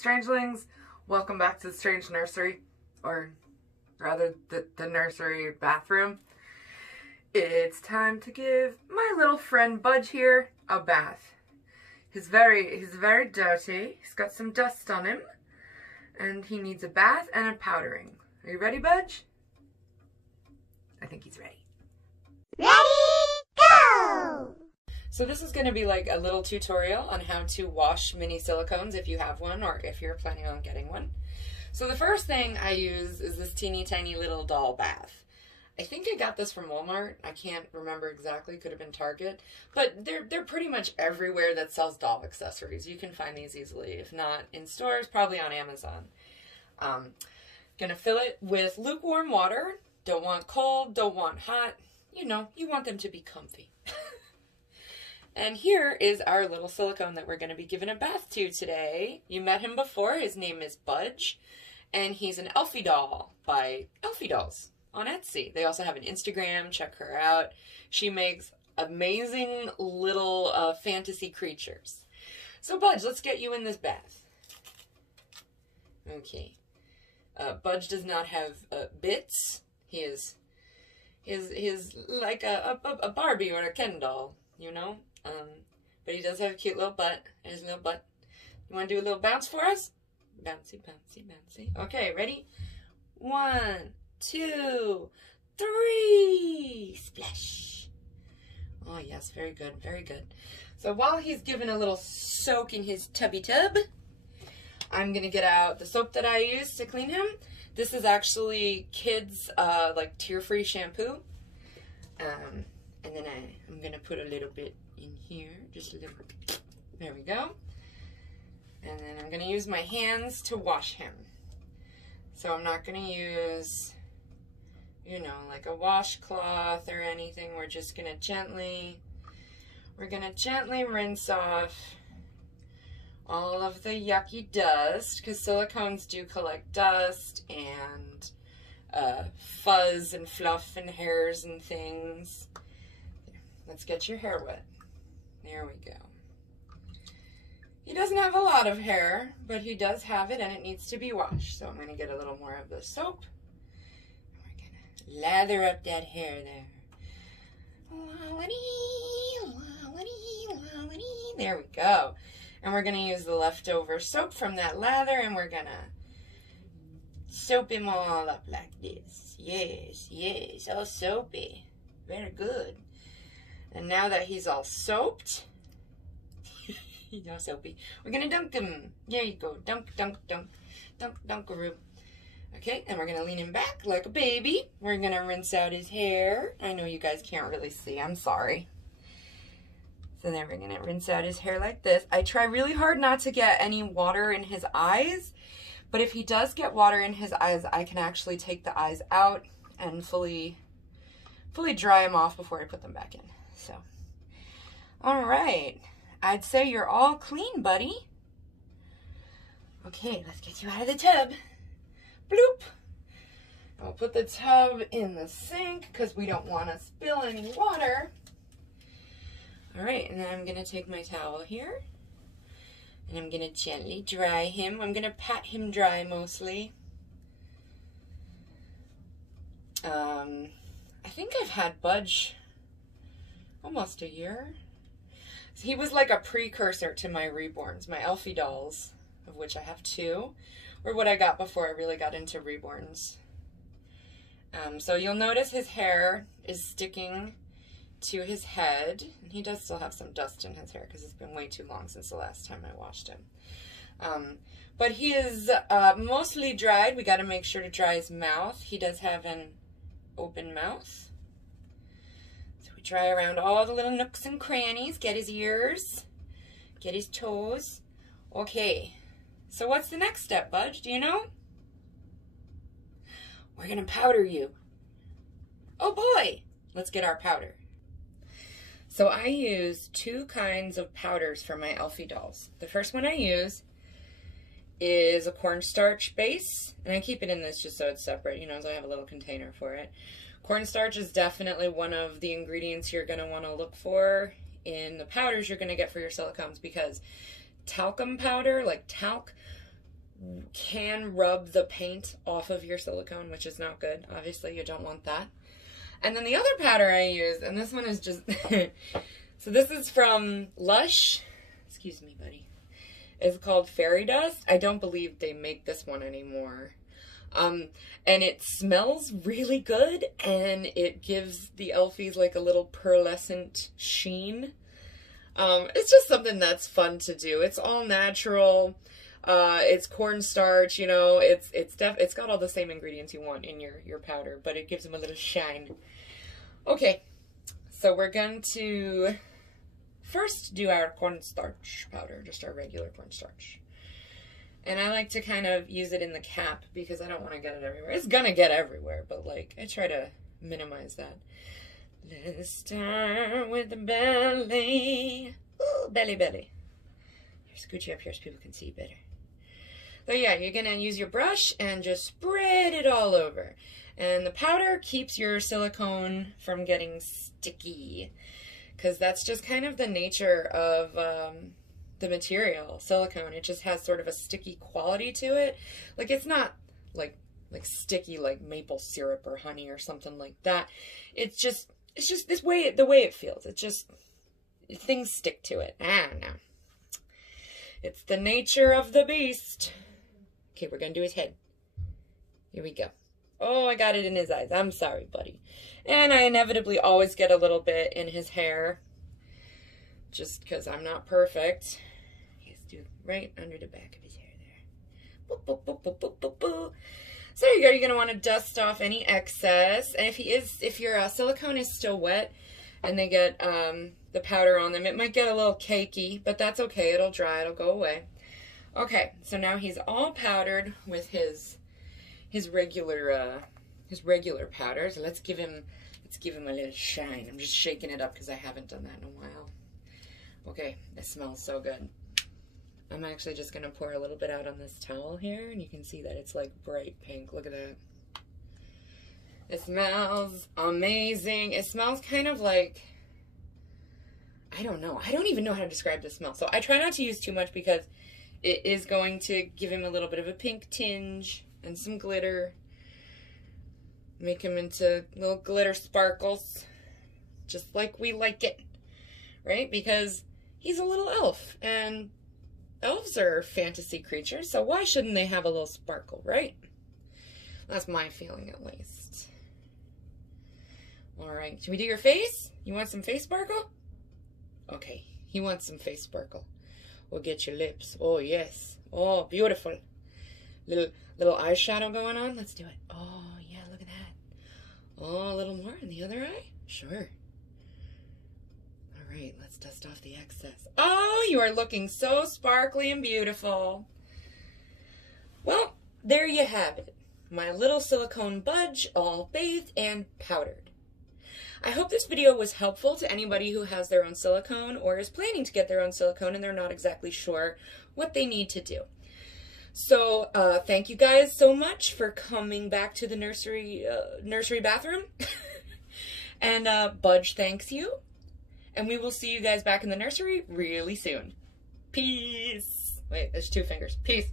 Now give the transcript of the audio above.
Strangelings, welcome back to the Strange Nursery, or rather the nursery bathroom. It's time to give my little friend Budge here a bath. He's very dirty, he's got some dust on him, and he needs a bath and a powdering. Are you ready, Budge? I think he's ready. Ready, go! So this is going to be like a little tutorial on how to wash mini silicones if you have one or if you're planning on getting one. So the first thing I use is this teeny tiny little doll bath. I think I got this from Walmart. I can't remember exactly, could have been Target, but they're pretty much everywhere that sells doll accessories. You can find these easily. If not in stores, probably on Amazon. Gonna fill it with lukewarm water. Don't want cold, don't want hot. You know, you want them to be comfy. And here is our little silicone that we're going to be giving a bath to today. You met him before. His name is Budge, and he's an Elfie doll by Elfie Dolls on Etsy. They also have an Instagram. Check her out. She makes amazing little fantasy creatures. So, Budge, let's get you in this bath. Okay. Budge does not have bits. He is like a Barbie or a Ken doll, you know? But he does have a cute little butt. There's a little butt. You want to do a little bounce for us? Bouncy, bouncy, bouncy. Okay, ready? 1, 2, 3. Splash. Oh, yes, very good, very good. So while he's giving a little soak in his tubby tub, I'm going to get out the soap that I use to clean him. This is actually kids, like, tear-free shampoo. And then I'm going to put a little bit in here, just a little bit. There we go. And then I'm going to use my hands to wash him. So I'm not going to use, you know, like a washcloth or anything. We're just going to gently rinse off all of the yucky dust, because silicones do collect dust and fuzz and fluff and hairs and things. Let's get your hair wet. There we go. He doesn't have a lot of hair, but he does have it, and it needs to be washed. So I'm going to get a little more of the soap. We're going to lather up that hair there. There we go. And we're going to use the leftover soap from that lather, and we're going to soap him all up like this. Yes, yes, all soapy. Very good. And now that he's all soaped, he's all soapy, we're going to dunk him. There you go. Dunk, dunk, dunk, dunk, dunkaroo. Okay, and we're going to lean him back like a baby. We're going to rinse out his hair. I know you guys can't really see. I'm sorry. So then we're going to rinse out his hair like this. I try really hard not to get any water in his eyes, but if he does get water in his eyes, I can actually take the eyes out and fully dry them off before I put them back in. So, all right. I'd say you're all clean, buddy. Okay, let's get you out of the tub. Bloop. I'll put the tub in the sink because we don't want to spill any water. All right, and then I'm going to take my towel here, and I'm going to gently dry him. I'm going to pat him dry mostly. I think I've had Budge almost a year. He was like a precursor to my reborns. My Elfie dolls, of which I have 2, were what I got before I really got into reborns. So you'll notice his hair is sticking to his head. And he does still have some dust in his hair because it's been way too long since the last time I washed him. But he is mostly dried. We got to make sure to dry his mouth. He does have an open mouth. So we dry around all the little nooks and crannies. Get his ears. Get his toes. Okay. So what's the next step, Budge? Do you know? We're going to powder you. Oh boy! Let's get our powder. So I use 2 kinds of powders for my Elfie dolls. The first one I use is a cornstarch base, and I keep it in this just so it's separate, you know, so I have a little container for it. Cornstarch is definitely one of the ingredients you're going to want to look for in the powders you're going to get for your silicones, because talcum powder, like talc, can rub the paint off of your silicone, which is not good. Obviously, you don't want that. And then the other powder I use, and this one is just... So this is from Lush. Excuse me, buddy. It's called Fairy Dust. I don't believe they make this one anymore. And it smells really good, and it gives the Elfies like a little pearlescent sheen. It's just something that's fun to do. It's all natural. It's cornstarch, you know. It's got all the same ingredients you want in your powder, but it gives them a little shine. Okay, so we're going to first do our cornstarch powder, just our regular cornstarch. And I like to kind of use it in the cap because I don't want to get it everywhere. It's gonna get everywhere, but like I try to minimize that. Let's start with the belly. Ooh, belly, belly. Here, scooch you up here so people can see better. So yeah, you're gonna use your brush and just spread it all over. And the powder keeps your silicone from getting sticky, because that's just kind of the nature of the material, silicone. It just has sort of a sticky quality to it. Like it's not like sticky like maple syrup or honey or something like that. It's just the way it feels. It just, things stick to it. I don't know. It's the nature of the beast. Okay, we're gonna do his head. Here we go. Oh, I got it in his eyes. I'm sorry, buddy. And I inevitably always get a little bit in his hair, just because I'm not perfect. Let's do right under the back of his hair there. Boop, boop, boop, boop, boop, boop, boop. So there you go. You're going to want to dust off any excess. And if your silicone is still wet and they get the powder on them, it might get a little cakey, but that's okay. It'll dry. It'll go away. Okay, so now he's all powdered with his regular powder. So let's give him a little shine. I'm just shaking it up because I haven't done that in a while. Okay, it smells so good. I'm actually just gonna pour a little bit out on this towel here, and you can see that it's like bright pink. Look at that. It smells amazing. It smells kind of like, I don't know. I don't even know how to describe the smell. So I try not to use too much because it is going to give him a little bit of a pink tinge and some glitter. Make him into little glitter sparkles, just like we like it, right? Because he's a little elf, and elves are fantasy creatures, so why shouldn't they have a little sparkle, right? That's my feeling, at least. All right, should we do your face? You want some face sparkle? Okay, he wants some face sparkle. We'll get your lips. Oh, yes. Oh, beautiful. Little eyeshadow going on. Let's do it. Oh, yeah, look at that. Oh, a little more in the other eye? Sure. All right, let's dust off the excess. Oh, you are looking so sparkly and beautiful. Well, there you have it. My little silicone Budge, all bathed and powdered. I hope this video was helpful to anybody who has their own silicone or is planning to get their own silicone and they're not exactly sure what they need to do. So thank you guys so much for coming back to the nursery bathroom. And Budge thanks you. And we will see you guys back in the nursery really soon. Peace. Wait, there's two fingers. Peace.